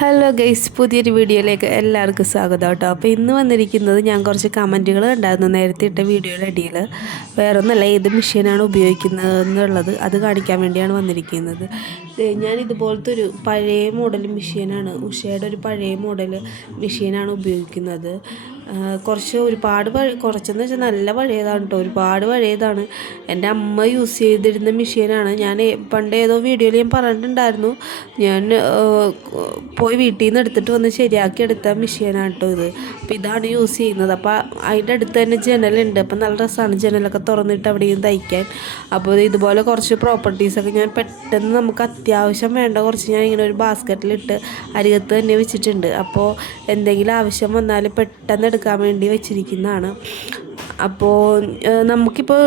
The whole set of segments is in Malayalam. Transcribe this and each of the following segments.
ഹലോ ഗൈസ്, പുതിയൊരു വീഡിയോയിലേക്ക് എല്ലാവർക്കും സ്വാഗതം കേട്ടോ. അപ്പോൾ ഇന്ന് വന്നിരിക്കുന്നത് ഞാൻ കുറച്ച് കമൻറ്റുകൾ ഉണ്ടായിരുന്നു നേരത്തെ ഇട്ട വീഡിയോയുടെ അടിയിൽ. വേറൊന്നല്ല, ഏത് മെഷീനാണ് ഉപയോഗിക്കുന്നത് എന്നുള്ളത് അത് കാണിക്കാൻ വേണ്ടിയാണ് വന്നിരിക്കുന്നത്. ഞാൻ ഇതുപോലത്തെ ഒരു പഴയ മോഡൽ മെഷീനാണ്, ഉഷയുടെ ഒരു പഴയ മോഡൽ മെഷീനാണ് ഉപയോഗിക്കുന്നത്. കുറച്ചെന്ന് വെച്ചാൽ നല്ല പഴയതാണ് കേട്ടോ, ഒരുപാട് പഴയതാണ്. എൻ്റെ അമ്മ യൂസ് ചെയ്തിരുന്ന മെഷീനാണ്. ഞാൻ പണ്ട് ഏതോ വീഡിയോയിൽ ഞാൻ പറഞ്ഞിട്ടുണ്ടായിരുന്നു, ഞാൻ പോയി വീട്ടിൽ നിന്ന് എടുത്തിട്ട് വന്ന് ശരിയാക്കി എടുത്ത മെഷീനാണ് കേട്ടോ ഇത്. അപ്പോൾ ഇതാണ് യൂസ് ചെയ്യുന്നത്. അപ്പോൾ അതിൻ്റെ അടുത്ത് തന്നെ ജനലുണ്ട്. അപ്പോൾ നല്ല രസമാണ് ജനലൊക്കെ തുറന്നിട്ട് അവിടെയും തയ്ക്കാൻ. അപ്പോൾ ഇതുപോലെ കുറച്ച് പ്രോപ്പർട്ടീസൊക്കെ ഞാൻ പെട്ടെന്ന് നമുക്ക് അത്യാവശ്യം വേണ്ട കുറച്ച് ഞാൻ ഇങ്ങനെ ഒരു ബാസ്ക്കറ്റിലിട്ട് അരികത്ത് തന്നെ വെച്ചിട്ടുണ്ട്. അപ്പോൾ എന്തെങ്കിലും ആവശ്യം വന്നാൽ പെട്ടെന്ന് എടുക്കാൻ വേണ്ടി വെച്ചിരിക്കുന്നതാണ്. അപ്പോൾ നമുക്കിപ്പോൾ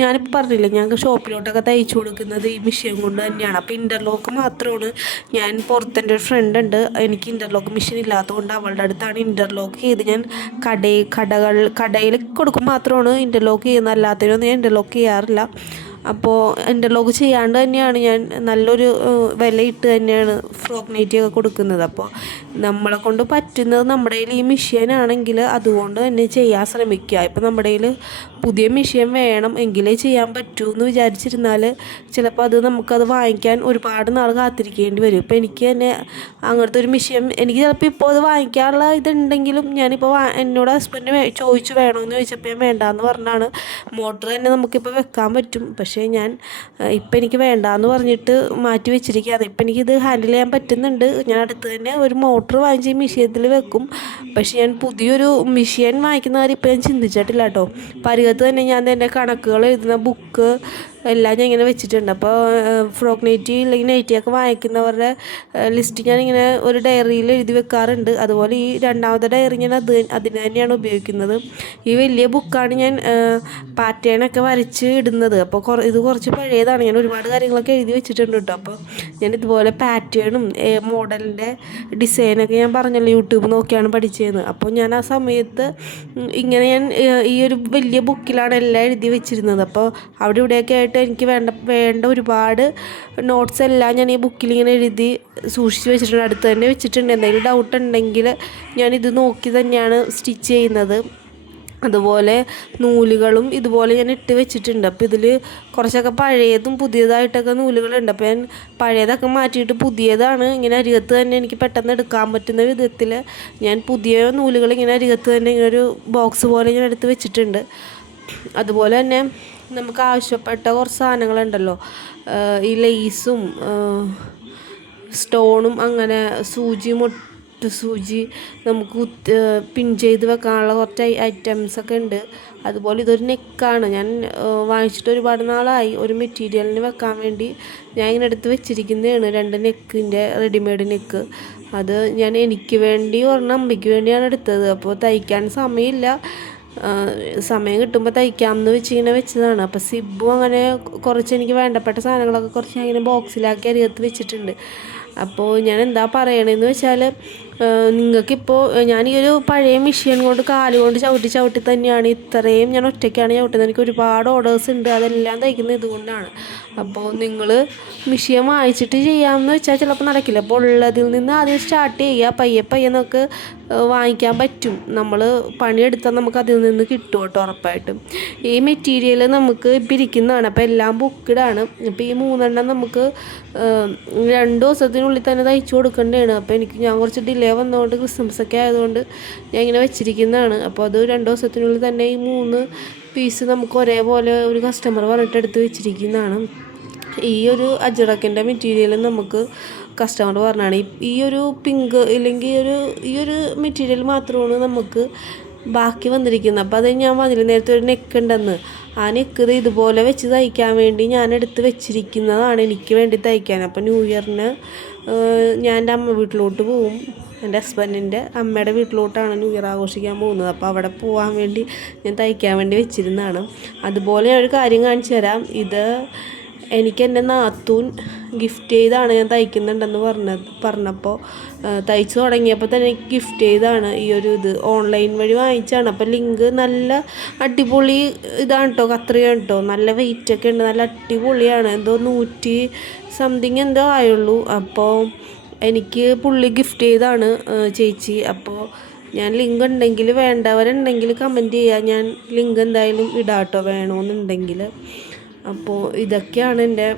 ഞാനിപ്പോൾ പറഞ്ഞില്ലേ, ഞങ്ങൾക്ക് ഷോപ്പിലോട്ടൊക്കെ തയ്ച്ചു കൊടുക്കുന്നത് ഈ മെഷീൻ കൊണ്ട് തന്നെയാണ്. അപ്പോൾ ഇൻ്റർലോക്ക് മാത്രമാണ് ഞാൻ പുറത്തെൻ്റെ ഒരു ഫ്രണ്ട് ഉണ്ട്, എനിക്ക് ഇൻ്റർലോക്ക് മെഷീൻ ഇല്ലാത്തതുകൊണ്ട് അവളുടെ അടുത്താണ് ഇൻ്റർലോക്ക് ചെയ്ത് ഞാൻ കടയിൽ കൊടുക്കും മാത്രമാണ് ഇൻ്റർലോക്ക് ചെയ്യുന്നത്, അല്ലാത്തതിനൊന്നും ഞാൻ ഇൻ്റർലോക്ക് ചെയ്യാറില്ല. അപ്പോൾ ഇൻ്റർലോക്ക് ചെയ്യാണ്ട് തന്നെയാണ് ഞാൻ നല്ലൊരു വിലയിട്ട് തന്നെയാണ് ഫ്രോക്ക് നൈറ്റിയൊക്കെ കൊടുക്കുന്നത്. അപ്പോൾ നമ്മളെ കൊണ്ട് പറ്റുന്നത് നമ്മുടെ കയ്യിൽ ഈ മെഷീനാണെങ്കിൽ അതുകൊണ്ട് തന്നെ ചെയ്യാൻ ശ്രമിക്കുക. ഇപ്പോൾ നമ്മുടെ കയ്യിൽ പുതിയ മെഷീൻ വേണം എങ്കിലേ ചെയ്യാൻ പറ്റൂ എന്ന് വിചാരിച്ചിരുന്നാൽ ചിലപ്പോൾ നമുക്കത് വാങ്ങിക്കാൻ ഒരുപാട് നാൾ കാത്തിരിക്കേണ്ടി വരും. ഇപ്പോൾ എനിക്ക് തന്നെ അങ്ങനത്തെ ഒരു മെഷീൻ എനിക്ക് ചിലപ്പോൾ ഇപ്പോൾ അത് വാങ്ങിക്കാനുള്ള ഇതുണ്ടെങ്കിലും ഞാനിപ്പോൾ എന്നോട് ഹസ്ബൻഡ് ചോദിച്ചു വേണമെന്ന് ചോദിച്ചപ്പോൾ ഞാൻ വേണ്ടാന്ന് പറഞ്ഞാണ്. മോട്ടർ തന്നെ നമുക്കിപ്പോൾ വെക്കാൻ പറ്റും, പക്ഷേ ഇപ്പം എനിക്ക് വേണ്ടാന്ന് പറഞ്ഞിട്ട് മാറ്റി വെച്ചിരിക്കുകയാണ്. ഇപ്പം എനിക്കിത് ഹാൻഡിൽ ചെയ്യാൻ പറ്റുന്നുണ്ട്. ഞാൻ അടുത്ത് തന്നെ ഒരു മോട്ടർ വാങ്ങിച്ച് മെഷീനത്തിൽ വെക്കും. പക്ഷേ ഞാൻ പുതിയൊരു മെഷീൻ വാങ്ങിക്കുന്ന കാര്യം ഇപ്പം ഞാൻ ചിന്തിച്ചിട്ടില്ല കേട്ടോ. പരികത്ത് തന്നെ ഞാൻ എൻ്റെ കണക്കുകൾ എഴുതുന്ന ബുക്ക് എല്ലാം ഞാൻ ഇങ്ങനെ വെച്ചിട്ടുണ്ട്. അപ്പോൾ ഫ്രോക്ക് നൈറ്റി അല്ലെങ്കിൽ നൈറ്റിയൊക്കെ വാങ്ങിക്കുന്നവരുടെ ലിസ്റ്റ് ഞാനിങ്ങനെ ഒരു ഡയറിയിൽ എഴുതി വെക്കാറുണ്ട്. അതുപോലെ ഈ രണ്ടാമത്തെ ഡയറി ഞാൻ അതിന് തന്നെയാണ് ഉപയോഗിക്കുന്നത്. ഈ വലിയ ബുക്കാണ് ഞാൻ പാറ്റേണൊക്കെ വരച്ച് ഇടുന്നത്. അപ്പോൾ ഇത് കുറച്ച് പഴയതാണ്, ഞാൻ ഒരുപാട് കാര്യങ്ങളൊക്കെ എഴുതി വെച്ചിട്ടുണ്ട് കേട്ടോ. അപ്പോൾ ഞാൻ ഇതുപോലെ പാറ്റേണും മോഡലിൻ്റെ ഡിസൈനൊക്കെ ഞാൻ പറഞ്ഞല്ലോ യൂട്യൂബ് നോക്കിയാണ് പഠിച്ചത്. അപ്പോൾ ഞാൻ ആ സമയത്ത് ഇങ്ങനെ ഞാൻ ഈ ഒരു വലിയ ബുക്കിലാണ് എല്ലാം എഴുതി വെച്ചിരുന്നത്. അപ്പോൾ അവിടെ ഇവിടെയൊക്കെ ആയിട്ട് എനിക്ക് വേണ്ട ഒരുപാട് നോട്ട്സ് എല്ലാം ഞാൻ ഈ ബുക്കിൽ ഇങ്ങനെ എഴുതി സൂക്ഷിച്ച് വെച്ചിട്ടുണ്ട്, അടുത്ത് തന്നെ വെച്ചിട്ടുണ്ട്. എന്തെങ്കിലും ഡൗട്ട് ഉണ്ടെങ്കിൽ ഞാനിത് നോക്കി തന്നെയാണ് സ്റ്റിച്ച് ചെയ്യുന്നത്. അതുപോലെ നൂലുകളും ഇതുപോലെ ഞാൻ ഇട്ട് വെച്ചിട്ടുണ്ട്. അപ്പോൾ ഇതിൽ കുറച്ചൊക്കെ പഴയതും പുതിയതായിട്ടൊക്കെ നൂലുകളുണ്ട്. അപ്പോൾ ഞാൻ പഴയതൊക്കെ മാറ്റിയിട്ട് പുതിയതാണ് ഇങ്ങനെ അരികത്ത് തന്നെ എനിക്ക് പെട്ടെന്ന് എടുക്കാൻ പറ്റുന്ന വിധത്തിൽ ഞാൻ പുതിയ നൂലുകൾ ഇങ്ങനെ അരികത്ത് തന്നെ ഇങ്ങനെ ഒരു ബോക്സ് പോലെ ഞാൻ എടുത്ത് വെച്ചിട്ടുണ്ട്. അതുപോലെ തന്നെ നമുക്ക് ആവശ്യപ്പെട്ട കുറച്ച് സാധനങ്ങളുണ്ടല്ലോ, ഈ ലേസും സ്റ്റോണും അങ്ങനെ സൂചി നമുക്ക് പിൻ ചെയ്ത് വെക്കാനുള്ള കുറച്ച് ഐറ്റംസൊക്കെ ഉണ്ട്. അതുപോലെ ഇതൊരു നെക്കാണ്, ഞാൻ വാങ്ങിച്ചിട്ട് ഒരുപാട് നാളായി. ഒരു മെറ്റീരിയലിന് വെക്കാൻ വേണ്ടി ഞാൻ ഇങ്ങനെ എടുത്ത് വെച്ചിരിക്കുന്നതാണ് 2 നെക്കിൻ്റെ റെഡിമെയ്ഡ് നെക്ക്. അത് ഞാൻ എനിക്ക് വേണ്ടി അമ്മയ്ക്ക് വേണ്ടിയാണ് എടുത്തത്. അപ്പോൾ തയ്ക്കാൻ സമയമില്ല, സമയം കിട്ടുമ്പോൾ തയ്ക്കാമെന്ന് ഇങ്ങനെ വെച്ചതാണ്. അപ്പോൾ സിബും അങ്ങനെ കുറച്ച് എനിക്ക് വേണ്ടപ്പെട്ട സാധനങ്ങളൊക്കെ കുറച്ച് ഞാൻ ഇങ്ങനെ ബോക്സിലാക്കി അരികത്ത് വെച്ചിട്ടുണ്ട്. അപ്പോൾ ഞാൻ എന്താ പറയണതെന്ന് വെച്ചാൽ, നിങ്ങൾക്കിപ്പോൾ ഞാൻ ഈ ഒരു പഴയ മെഷീൻ കൊണ്ട് കാലുകൊണ്ട് ചവിട്ടി തന്നെയാണ് ഇത്രയും ഞാൻ ഒറ്റയ്ക്കാണ് ചവിട്ടുന്നത്. എനിക്ക് ഒരുപാട് ഓർഡേഴ്സ് ഉണ്ട്, അതെല്ലാം തയ്ക്കുന്നത് ഇതുകൊണ്ടാണ്. അപ്പോൾ നിങ്ങൾ മെഷീൻ വാങ്ങിച്ചിട്ട് ചെയ്യാമെന്ന് വെച്ചാൽ ചിലപ്പോൾ നടക്കില്ല. അപ്പോൾ ഉള്ളതിൽ നിന്ന് ആദ്യം സ്റ്റാർട്ട് ചെയ്യുക, പയ്യെ നമുക്ക് വാങ്ങിക്കാൻ പറ്റും. നമ്മൾ പണിയെടുത്താൽ നമുക്ക് അതിൽ നിന്ന് കിട്ടും കേട്ടോ, ഉറപ്പായിട്ടും. ഈ മെറ്റീരിയൽ നമുക്ക് ഇപ്പം ഇരിക്കുന്നതാണ്. അപ്പോൾ എല്ലാം ബുക്കിഡാണ്. അപ്പോൾ ഈ 3 നമുക്ക് 2 ദിവസത്തിനുള്ളിൽ തന്നെ തയ്ച്ചു കൊടുക്കേണ്ടതാണ്. അപ്പോൾ ഞാൻ കുറച്ച് ഡിലേ വന്നതുകൊണ്ട് ക്രിസ്മസൊക്കെ ആയതുകൊണ്ട് ഞാൻ ഇങ്ങനെ വെച്ചിരിക്കുന്നതാണ്. അപ്പോൾ അത് 2 ദിവസത്തിനുള്ളിൽ തന്നെ ഈ 3 പീസ് നമുക്ക് ഒരേപോലെ ഒരു കസ്റ്റമർ പറഞ്ഞിട്ട് എടുത്ത് വെച്ചിരിക്കുന്നതാണ്. ഈ ഒരു അജ്രക്കിൻ്റെ മെറ്റീരിയൽ നമുക്ക് കസ്റ്റമർ പറഞ്ഞാണ് ഈ ഒരു പിങ്ക് ഇല്ലെങ്കിൽ ഈ ഒരു മെറ്റീരിയൽ മാത്രമാണ് നമുക്ക് ബാക്കി വന്നിരിക്കുന്നത്. അപ്പോൾ അത് ഞാൻ പറഞ്ഞില്ല നേരത്തെ ഒരു നെക്ക് ഉണ്ടെന്ന്, ആ നെക്ക് ഇതുപോലെ വെച്ച് തയ്ക്കാൻ വേണ്ടി ഞാൻ എടുത്ത് വെച്ചിരിക്കുന്നതാണ് എനിക്ക് വേണ്ടി തയ്ക്കാൻ. അപ്പോൾ ന്യൂ ഇയറിന് ഞാൻ എൻ്റെ അമ്മ വീട്ടിലോട്ട് പോവും. എൻ്റെ ഹസ്ബൻഡിൻ്റെ അമ്മയുടെ വീട്ടിലോട്ടാണ് ന്യൂ ഇയർ ആഘോഷിക്കാൻ പോകുന്നത്. അപ്പോൾ അവിടെ പോകാൻ വേണ്ടി ഞാൻ തയ്ക്കാൻ വേണ്ടി വെച്ചിരുന്നതാണ്. അതുപോലെ ഞാനൊരു കാര്യം കാണിച്ചു തരാം. ഇത് എനിക്ക് എൻ്റെ നാത്തൂൻ ഗിഫ്റ്റ് ചെയ്താണ് ഞാൻ തയ്ക്കുന്നുണ്ടെന്ന് പറഞ്ഞപ്പോൾ തയ്ച്ചു തുടങ്ങിയപ്പോൾ തന്നെ എനിക്ക് ഗിഫ്റ്റ് ചെയ്താണ് ഈ ഒരു ഇത്. ഓൺലൈൻ വഴി വാങ്ങിച്ചാണ്. അപ്പോൾ ലിങ്ക് നല്ല അടിപൊളി ഇതാണ് കേട്ടോ, കത്രികയാണ് കേട്ടോ, നല്ല വെയിറ്റൊക്കെ ഉണ്ട്, നല്ല അടിപൊളിയാണ്. എന്തോ 100 സംതിങ് എന്തോ ആയുള്ളൂ. അപ്പോൾ എനിക്ക് പുള്ളി ഗിഫ്റ്റ് ചെയ്താണ് ചേച്ചി. അപ്പോൾ ഞാൻ ലിങ്ക് ഉണ്ടെങ്കിൽ വേണ്ടവരുണ്ടെങ്കിൽ കമൻറ്റ് ചെയ്യുക. ഞാൻ ലിങ്ക് എന്തായാലും ഇടാം കേട്ടോ വേണമെന്നുണ്ടെങ്കിൽ. അപ്പോൾ ഇതൊക്കെയാണ് എൻ്റെ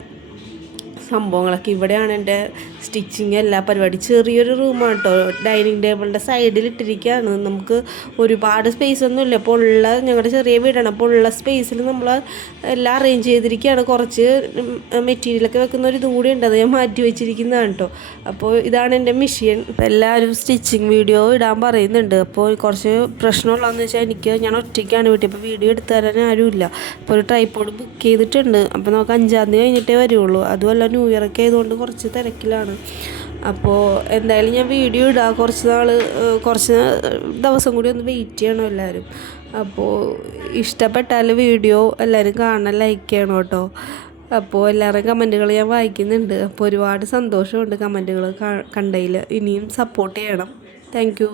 സംഭവങ്ങളൊക്കെ. ഇവിടെയാണ് എൻ്റെ സ്റ്റിച്ചിങ് എല്ലാ പരിപാടി. ചെറിയൊരു റൂമാണ് കേട്ടോ, ഡൈനിങ് ടേബിളിൻ്റെ സൈഡിൽ ഇട്ടിരിക്കുകയാണ്. നമുക്ക് ഒരുപാട് സ്പേസ് ഒന്നുമില്ല. അപ്പോൾ ഞങ്ങളുടെ ചെറിയ വീടാണ്. അപ്പോൾ ഉള്ള സ്പേസിൽ നമ്മൾ എല്ലാം അറേഞ്ച് ചെയ്തിരിക്കുകയാണ്. കുറച്ച് മെറ്റീരിയലൊക്കെ വെക്കുന്ന ഒരു ഇതും കൂടി ഉണ്ട്, അത് ഞാൻ മാറ്റി വെച്ചിരിക്കുന്നതാണ് കേട്ടോ. അപ്പോൾ ഇതാണ് എൻ്റെ മെഷീൻ. അപ്പോൾ എല്ലാവരും സ്റ്റിച്ചിങ് വീഡിയോ ഇടാൻ പറയുന്നുണ്ട്. അപ്പോൾ കുറച്ച് പ്രശ്നമുള്ളതെന്ന് വെച്ചാൽ ഞാൻ ഒറ്റയ്ക്കാണ് വീട്ടിൽ. അപ്പോൾ വീഡിയോ എടുത്തു തരാൻ ആരുമില്ല. അപ്പോൾ ഒരു ട്രൈപോഡ് ബുക്ക് ചെയ്തിട്ടുണ്ട്. അപ്പോൾ നമുക്ക് 5-ാം തീയതി കഴിഞ്ഞിട്ടേ വരുള്ളൂ. അതുമല്ല ന്യൂ ഇയർ ഒക്കെ ആയതുകൊണ്ട് കുറച്ച് തിരക്കിലാണ്. അപ്പോൾ എന്തായാലും ഞാൻ വീഡിയോ ഇടാം. കുറച്ച് ദിവസം കൂടി ഒന്ന് വെയിറ്റ് ചെയ്യണം എല്ലാവരും. അപ്പോൾ ഇഷ്ടപ്പെട്ടാൽ വീഡിയോ എല്ലാവരും കാണാൻ ലൈക്ക് ചെയ്യണം കേട്ടോ. അപ്പോൾ എല്ലാവരുടെയും കമൻറ്റുകൾ ഞാൻ വായിക്കുന്നുണ്ട്. അപ്പോൾ ഒരുപാട് സന്തോഷമുണ്ട് കമൻറ്റുകൾ കണ്ടതിൽ. ഇനിയും സപ്പോർട്ട് ചെയ്യണം. താങ്ക്